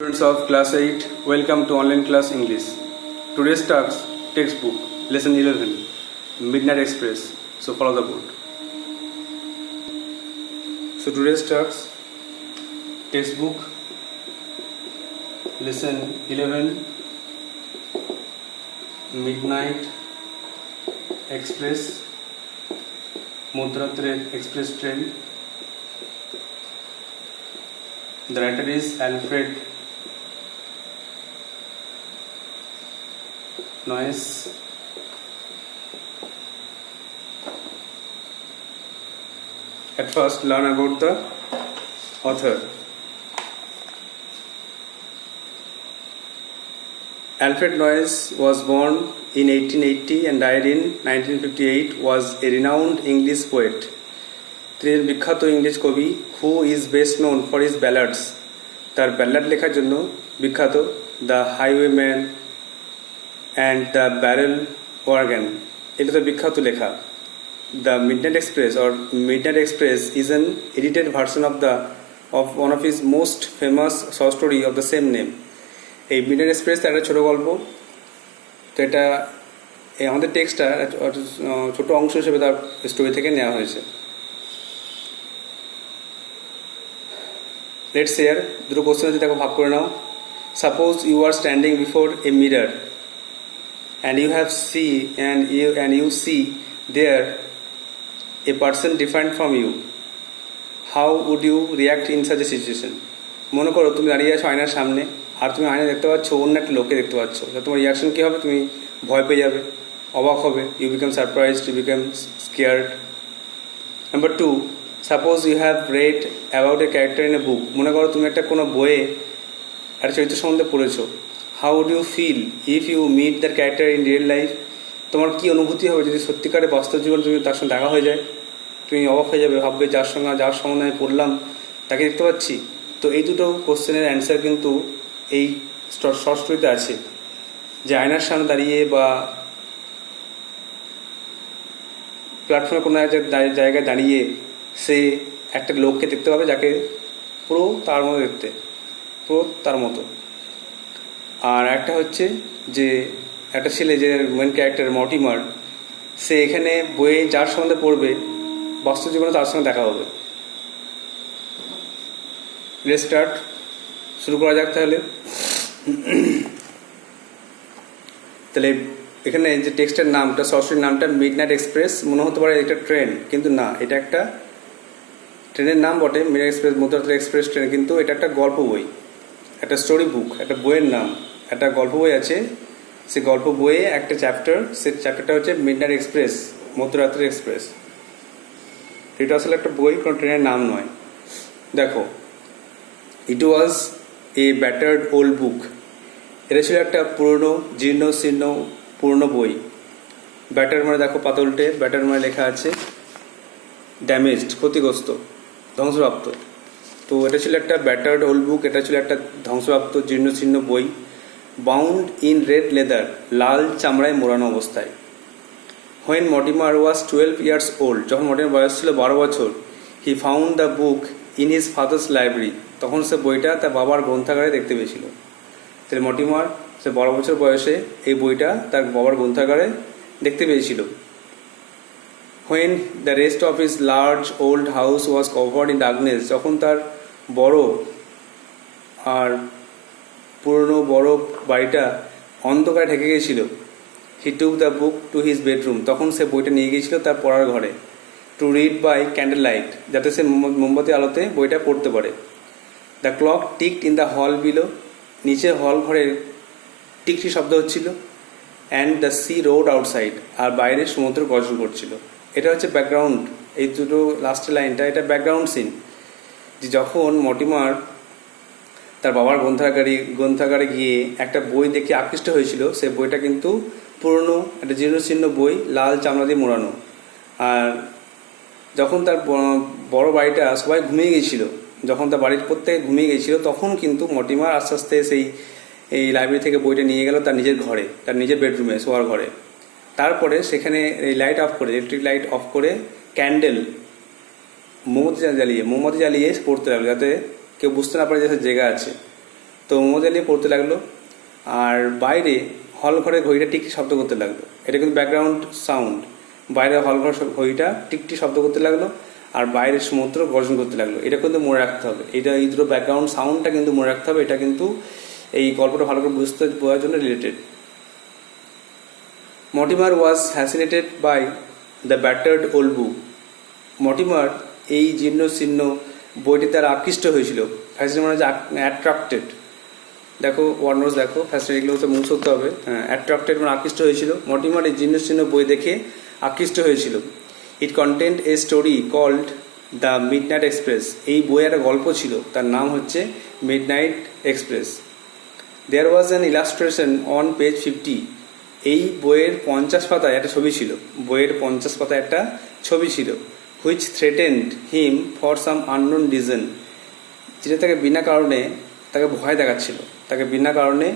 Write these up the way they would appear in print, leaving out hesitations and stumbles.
Students of class 8, welcome to online class English. Today's textbook, lesson 11, Midnight Express. So follow the board. So today's textbook, lesson 11, Midnight Express, Mudratre Express train. The writer is Alfred Noyes. At first, learn about the author. Alfred Noyes was born in 1880 and died in 1958. Was a renowned English poet. তিনি বিখ্যাত English কবি who is best known for his ballads. তার ballad লেখার জন্য বিখ্যাত the হাইওয়েম্যান and the barrel organ. এটা তো বিখ্যাত লেখা। The Midnight Express or Midnight Express is an edited version of one of his most famous short story of the same name. এই Midnight Express একটা ছোট গল্প। তো এটা আমাদের টেক্সটটা ছোট অংশ হিসেবে তার স্টোরি থেকে নেওয়া হয়েছে। Let's share দুটো কোশ্চেন আছে, দেখো ভাগ করে নাও। Suppose you are standing before a mirror and you see there a person different from you. How would you react in such a situation? মনে করো তুমি দাঁড়িয়ে আছো আয়নার সামনে, আর তুমি আয়না দেখতে পাচ্ছ অন্য একটা লোককে দেখতে পাচ্ছ। তোমার রিয়াকশন কী হবে? তুমি ভয় পেয়ে যাবে, অবাক হবে, you become surprised, you become scared. Number 2, suppose you have read about a character in a book. মনে করো তুমি একটা কোনো বইয়ে একটা চরিত্র সম্বন্ধে পড়েছো। How would you feel if you meet that character in real life? তোমার কী অনুভূতি হবে যদি সত্যিকারে বাস্তব জীবনে তুমি তার সঙ্গে দেখা হয়ে যায়? তুমি অবাক হয়ে যাবে, ভাববে যার সম্বন্ধে আমি পড়লাম তাকে দেখতে পাচ্ছি। তো এই দুটো কোশ্চেনের অ্যান্সার কিন্তু এই শর্ট স্টোরিতে আছে। যে আয়নার সামনে দাঁড়িয়ে বা প্ল্যাটফর্মে কোনো একটা জায়গায় দাঁড়িয়ে সে একটা লোককে দেখতে পাবে যাকে পুরো তার মতো দেখতে, পুরো তার মতো। আর একটা হচ্ছে যে একটা ছেলে, যে মেন ক্যারেক্টার মর্টিমার, সে এখানে বইয়ে যার সম্বন্ধে পড়বে বাস্তব জীবনে তার সঙ্গে দেখা হবে। লেটস স্টার্ট, শুরু করা যাক তাহলে। তাহলে এখানে যে টেক্সটের নামটা, শর্টস্টোরির নামটা মিডনাইট এক্সপ্রেস, মনে হতে পারে এটা ট্রেন, কিন্তু না, এটা একটা ট্রেনের নাম বটে, মিডনাইট এক্সপ্রেস, মধ্যরাত্রি এক্সপ্রেস ট্রেন, কিন্তু এটা একটা গল্প বই, একটা স্টোরি বুক, একটা বইয়ের নাম। একটা গল্প বই আছে, সে গল্প বইয়ে একটা চ্যাপ্টার, সে চ্যাপ্টারটা হচ্ছে মিডনাইট এক্সপ্রেস, মধ্যরাত্রি এক্সপ্রেস। এটা আসলে একটা বই, কোনো ট্রেনের নাম নয়। দেখো, ইট ওয়াজ এ ব্যাটার্ড ওল্ড বুক। এটা ছিল একটা পুরনো জীর্ণ পুরনো বই। ব্যাটার মানে দেখো পাতলটে, ব্যাটার মানে লেখা আছে ড্যামেজড, ক্ষতিগ্রস্ত, ধ্বংসপ্রাপ্ত। তো এটা ছিল একটা ব্যাটার্ড ওল্ড বুক, এটা ছিল একটা ধ্বংসপ্রাপ্ত জীর্ণ বই। বাউন্ড ইন রেড লেদার, লাল চামড়ায় মোড়ানো অবস্থায়। When Mortimer was 12 years old, যখন মর্টিমার বয়স ছিল 12 বছর, he found the book in his father's library, তখন সে বইটা তার বাবার গ্রন্থাগারে দেখতে পেয়েছিল। তাহলে মর্টিমার সে 12 বছর বয়সে এই বইটা তার বাবার গ্রন্থাগারে দেখতে পেয়েছিল। When the rest of his large old house was covered in darkness, যখন তার বড় আর পুরনো বড় বাড়িটা অন্ধকারে ঢেকে গিয়েছিল, he took the book to his bedroom, তখন সে বইটা নিয়ে গিয়েছিল তার পড়ার ঘরে। To read by candle light, যাতে সে মোমবাতি আলোতে বইটা পড়তে পারে। The clock ticked in the hall below, নিচে হল ঘরের টিকটি শব্দ হচ্ছিল। And the sea roared outside, আর বাইরে সমুদ্র গর্জন করছিল। এটা হচ্ছে ব্যাকগ্রাউন্ড, এই দুটো লাস্টের লাইনটা, এটা ব্যাকগ্রাউন্ড সিন। যে যখন মর্টিমার তার বাবার গ্রন্থাগারে গিয়ে একটা বই দেখে আকৃষ্ট হয়েছিল, সেই বইটা কিন্তু পুরনো একটা জীর্ণ বই, লাল চামড়া দিয়ে মোড়ানো। আর যখন তার বড় বাড়িটা সবাই ঘুমিয়ে গিয়েছিল, যখন তার বাড়ির প্রত্যেকে ঘুমিয়ে গিয়েছিল, তখন কিন্তু মর্টিমার আস্তে আস্তে এই লাইব্রেরি থেকে বইটা নিয়ে গেল তার নিজের ঘরে, তার নিজের বেডরুমে, শোয়ার ঘরে। তারপরে সেখানে এই লাইট অফ করে, ইলেকট্রিক লাইট অফ করে, ক্যান্ডেল মোমবাতি জ্বালিয়ে পড়তে লাগলো, যাতে কেউ বুঝতে না পারে যে সে জেগে আছে। তো মোমোতে নিয়ে পড়তে লাগলো, আর বাইরে হল ঘরে ঘড়িটা টিকটি শব্দ করতে লাগলো। এটা কিন্তু ব্যাকগ্রাউন্ড সাউন্ড। বাইরে হল ঘর ঘড়িটা টিকটি শব্দ করতে লাগলো, আর বাইরের সমুদ্র গর্জন করতে লাগলো। এটা কিন্তু মনে রাখতে হবে, এটা এই দুটো ব্যাকগ্রাউন্ড সাউন্ডটা কিন্তু মনে রাখতে হবে। এটা কিন্তু এই গল্পটা ভালো করে বোঝার জন্য related. Mortimer was fascinated by the battered old book. Mortimer এই জীর্ণ শীর্ণ বইটি দ্বারা আকৃষ্ট হয়েছিল। ফ্যাসিনেট মানে অ্যাট্রাক্টেড। দেখো ওয়ার্ডনোটস দেখো, ফ্যাসিনেট এগুলো তো মুখ করতে হবে। হ্যাঁ, অ্যাট্রাক্টেড মানে আকৃষ্ট হয়েছিল। মর্টিমার এই জীর্ণ শীর্ণ বই দেখে আকৃষ্ট হয়েছিল। It contained a story called the midnight express. এই বইয়ে একটা গল্প ছিল, তার নাম হচ্ছে midnight express. There was an illustration on page 50। এই বইয়ের 50 পাতায় একটা ছবি ছিল। বইয়ের 50 পাতায় একটা ছবি ছিল। Which threatened him for some unknown reason. যেটা তাকে বিনা কারণে তাকে ভয় দেখাচ্ছিল। তাকে বিনা কারণে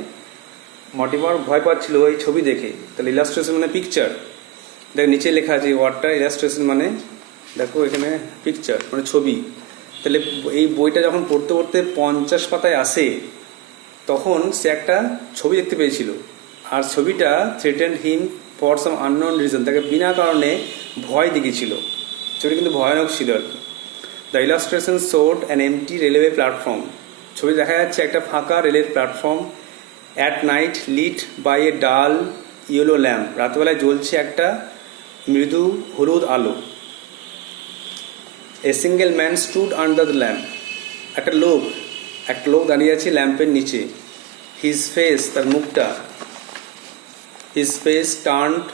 মর্টিমার ভয় পাচ্ছিল এই ছবি দেখে। তাহলে ইলাস্ট্রেশন মানে পিকচার। দেখ নিচে লেখা আছে ওয়ার্ডটা ইলাস্ট্রেশন মানে, দেখো এখানে পিকচার মানে ছবি। তাহলে এই বইটা যখন পড়তে পড়তে 50 পাতায় আসে, তখন সে একটা ছবি দেখতে পেয়েছিল। আর ছবিটা threatened him for some unknown reason, তাকে বিনা কারণে ভয় দেখিয়েছিল। ছবিটা কিন্তু ভয়ানক ছিল আর কি। The illustration showed an empty railway platform. ছবি দেখা যাচ্ছে একটা ফাঁকা রেলের platform. At night lit by a dull yellow lamp. রাতবেলায় জ্বলছে একটা মৃদু হলুদ আলো। A single man stood under the lamp. একটা লোক দাঁড়িয়ে আছে ল্যাম্পের নিচে। হিজ ফেস, তার মুখটা, his face turned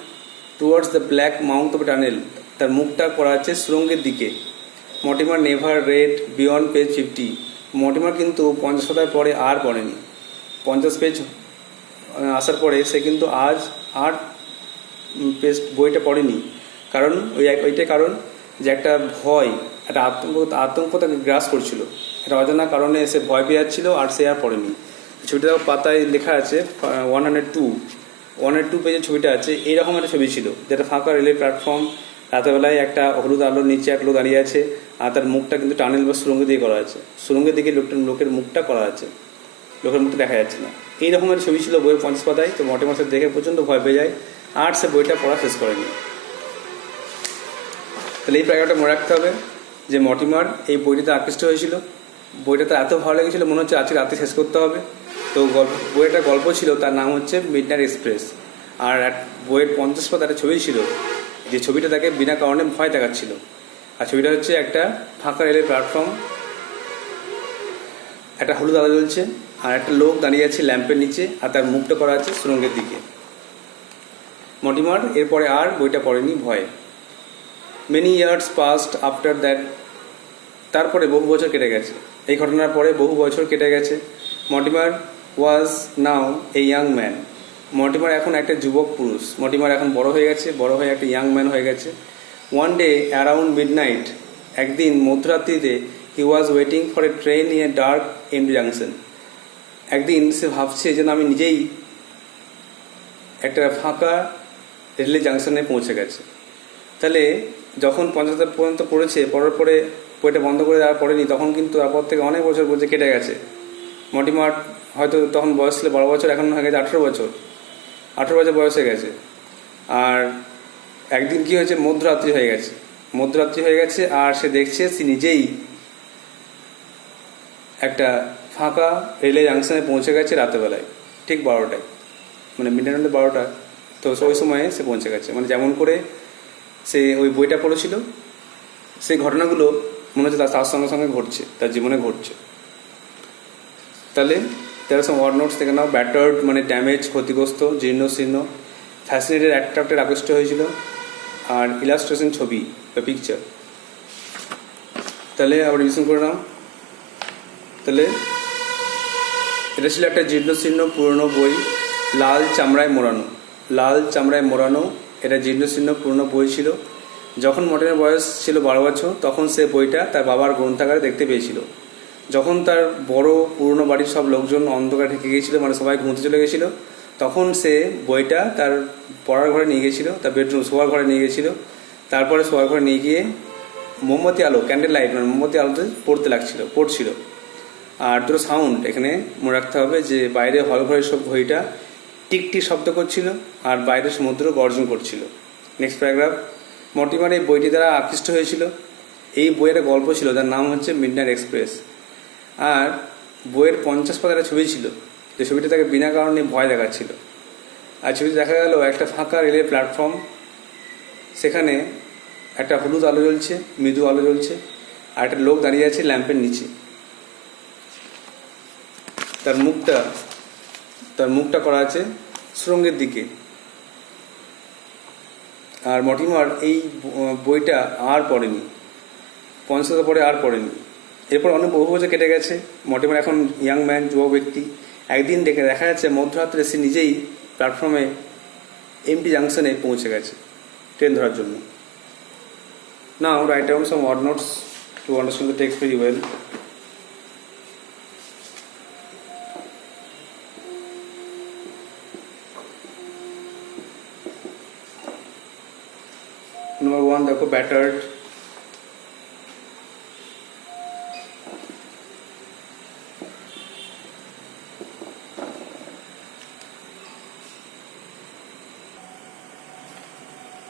towards the black mouth of tunnel. তার মুখটা করা আছে সুরঙ্গের দিকে। Mortimer never red beyond page 50। Mortimer কিন্তু 50 পাতার পরে আর পড়েনি। 50 পেজ আসার পরে সে কিন্তু আর পেজ বইটা পড়েনি। কারণ ওইটাই কারণ যে একটা ভয়, একটা আতঙ্ক তাকে গ্রাস করছিল। একটা অজানা কারণে সে ভয় পেয়ে যাচ্ছিল, আর সে আর পড়েনি। ছবিটা পাতায় লেখা আছে 102 পেজের ছবিটা আছে। এইরকম একটা ছবি ছিল, যেটা ফাঁকা রেলের প্ল্যাটফর্ম। রাতেরবেলায় একটা হলুদ আলোর নিচে এক লোক দাঁড়িয়ে আছে, আর তার মুখটা কিন্তু টানেল বা সুরঙ্গ দিয়ে করা আছে। সুরঙ্গের দিকে লোকের মুখটা করা আছে, লোকের মুখটা দেখা যাচ্ছে না। এই রকমের ছবি ছিল বইয়ের 50 পাতায়। তো মর্টিমার দেখে প্রচণ্ড ভয় পেয়ে যায়, আর সে বইটা পড়া শেষ করেনি। তাহলে এই প্যারাগ্রাফটা মনে রাখতে হবে যে মর্টিমার এই বইটাতে আকৃষ্ট হয়েছিল। বইটা তো এত ভালো লেগেছিল, মনে হচ্ছে আজকে রাতে শেষ করতে হবে। তো বইয়ের গল্প ছিল, তার নাম হচ্ছে মিডনাইট এক্সপ্রেস। আর বইয়ের 50 পাতার একটা ছবি ছিল, যে ছবিটা তাকে বিনা কারণে ভয় দেখাচ্ছিল। আর ছবিটা হচ্ছে একটা ফাঁকা রেলের প্ল্যাটফর্ম, একটা হলুদ আলো জ্বলছে, আর একটা লোক দাঁড়িয়ে আছে ল্যাম্পের নিচে, আর তার মুখটা করা আছে সুরঙ্গের দিকে। মর্টিমার এরপরে আর বইটা পড়েনি ভয়ে। Many years past after that. তারপরে বহু বছর কেটে গেছে। এই ঘটনার পরে বহু বছর কেটে গেছে। Mortimer was now a young man. Mortimer এখন একটা যুবক পুরুষ। মর্টিমার এখন বড় হয়ে গেছে, বড় হয়ে একটা ইয়াং ম্যান হয়ে গেছে। ওয়ান ডে অ্যারাউন্ড মিডনাইট, একদিন মধ্যরাত্রিতে, he was waiting for a train in a dark empty junction. একদিন সে ভাবছে যেন আমি নিজেই একটা ফাঁকা রেলের জাংশনে পৌঁছে গেছে। তাহলে যখন 50 পর্যন্ত পড়েছে, পড়ার পরে বইটা বন্ধ করে আর পড়েনি, তখন কিন্তু তারপর থেকে অনেক বছর বলছে কেটে গেছে। মর্টিমার হয়তো তখন বয়স ছিল 12 বছর, এখন হয়ে গেছে 18 বছর। 18 বছর বয়স হয়ে গেছে। আর একদিন কি হয়েছে, মধ্যরাত্রি হয়ে গেছে। মধ্যরাত্রি হয়ে গেছে, আর সে দেখছে সে নিজেই একটা ফাঁকা রেলের জাংশনে পৌঁছে গেছে রাতেরবেলায়, ঠিক 12টায়, মানে মিডনাইট 12টা। তো ওই সময়ে সে পৌঁছে গেছে। মানে যেমন করে সে ওই বইটা পড়েছিল, সেই ঘটনাগুলো মনে হচ্ছে তার সঙ্গে সঙ্গে ঘটছে, তার জীবনে ঘটছে। তাহলে তারা সব ওয়ার্ড নোটস থেকে নাও। ব্যাটার্ড মানে ড্যামেজ, ক্ষতিগ্রস্ত, জীর্ণ শীর্ণ। ফ্যাসিনেটেড, অ্যাট্রাক্টেড, আকৃষ্ট হয়েছিল। আর ইলাস্ট্রেশন ছবি বা পিকচার। তাহলে আবার রিভিশন করে নাও। তাহলে এটা ছিল একটা জীর্ণ শীর্ণ পুরনো বই, লাল চামড়ায় মোড়ানো। লাল চামড়ায় মোড়ানো এটা জীর্ণ শীর্ণ পুরনো বই ছিল। যখন মর্টিমার বয়স ছিল 12 বছর, তখন সে বইটা তার বাবার গ্রন্থাগারে দেখতে পেয়েছিল। যখন তার বড় পুরনো বাড়ির সব লোকজন অন্ধকারে ঢেকে গিয়েছিল, মানে সবাই ঘুমতে চলে গেছিলো, তখন সে বইটা তার পড়ার ঘরে নিয়ে গেছিলো, তার বেডরুম শোয়ার ঘরে নিয়ে গেছিলো। তারপরে শোয়ার ঘরে নিয়ে গিয়ে মোমবাতি আলো, ক্যান্ডেল লাইট মানে মোমবাতি আলোতে পড়ছিল। আর দুটো সাউন্ড এখানে মনে রাখতে হবে, যে বাইরে হল ঘরের সব ঘড়িটা টিকটিক শব্দ করছিল আর বাইরে সমুদ্র গর্জন করছিল। নেক্সট প্যারাগ্রাফ, মর্টিমার এই বইটি দ্বারা আকৃষ্ট হয়েছিল। এই বইয়ের একটা গল্প ছিল, যার নাম হচ্ছে মিডনাইট এক্সপ্রেস। আর বইয়ের 50 পাতার ছবি ছিল, যে ছবিটা তাকে বিনা কারণে ভয় দেখাচ্ছিল। আর ছবিতে দেখা গেল একটা ফাঁকা রেলের প্ল্যাটফর্ম, সেখানে একটা হলুদ আলো জ্বলছে, মৃদু আলো জ্বলছে, আর একটা লোক দাঁড়িয়ে আছে ল্যাম্পের নিচে। তার মুখটা করা আছে সুরঙ্গের দিকে। আর মর্টিমার এই বইটা আর পড়েনি, 50 পরে আর পড়েনি। এরপর অনেক বহু বছর কেটে গেছে। মর্টিমার এখন ইয়াং ম্যান, যুবক ব্যক্তি। একদিন দেখা যাচ্ছে মধ্যরাত্রে সে নিজেই প্ল্যাটফর্মে এমটি জাংশনে পৌঁছে গেছে ট্রেন ধরার জন্য। Now write down some word notes to understand the text very well. Number 1 देखो battered,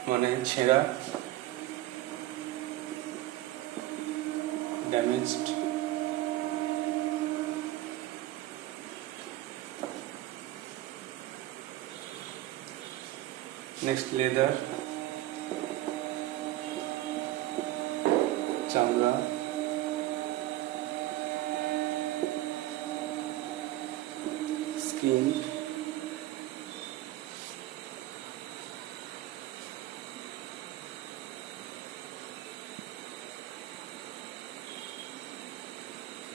माने छेड़ा, damaged, next leather, চামড়া, skin,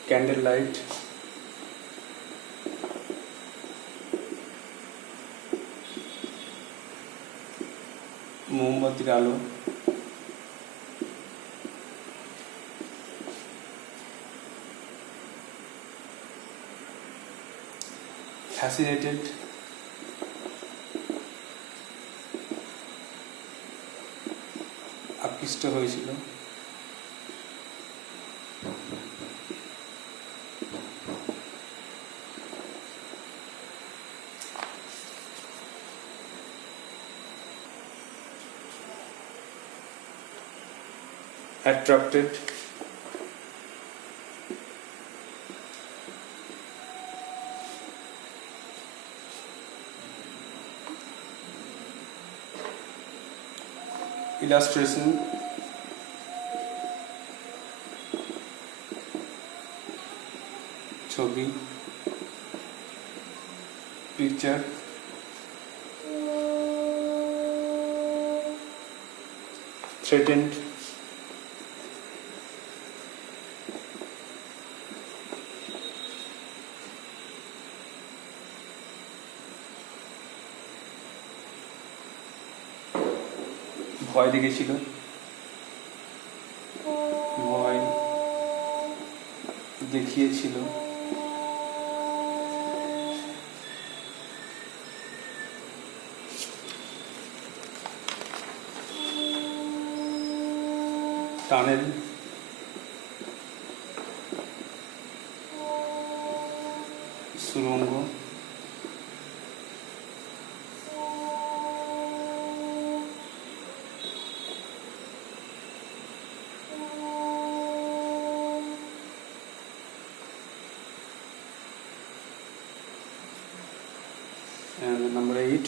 candle light, মোমবাতির আলো, fascinated, আকৃষ্ট হয়েছিল, attracted, illustration, ছবি, picture, threatened, ভয় দেখেছিল, ভয় দেখিয়েছিল, টানেল, সুড়ঙ্গ, and number 8,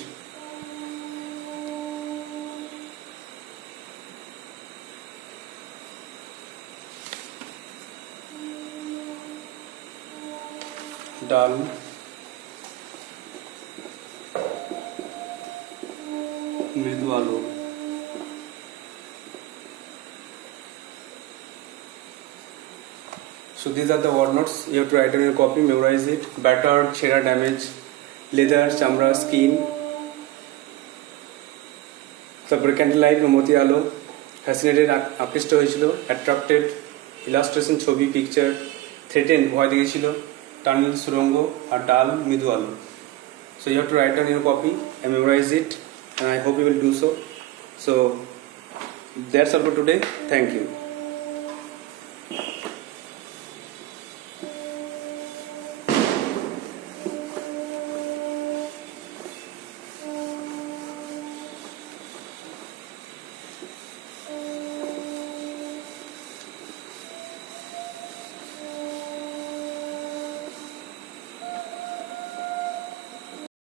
ডাল, মৃদু আলো। So these are the word notes. You have to write on your copy, memorize it. Battered, ছেঁড়া, damage, leather, চামড়া, skin, তারপরে ক্যান্ডেল লাইট, মোমবাতি আলো, ফ্যাসিনেটেড, আকৃষ্ট হয়েছিল, অ্যাট্রাক্টেড, ইলাস্ট্রেশন, ছবি, পিকচার, থ্রেটেন, ভয় দেখেছিল, টানেল, সুরঙ্গ, আর ডাল, মৃদু আলো। So you have to write down your copy and memorize it, and I hope you will do so. So that's all for today. Thank you.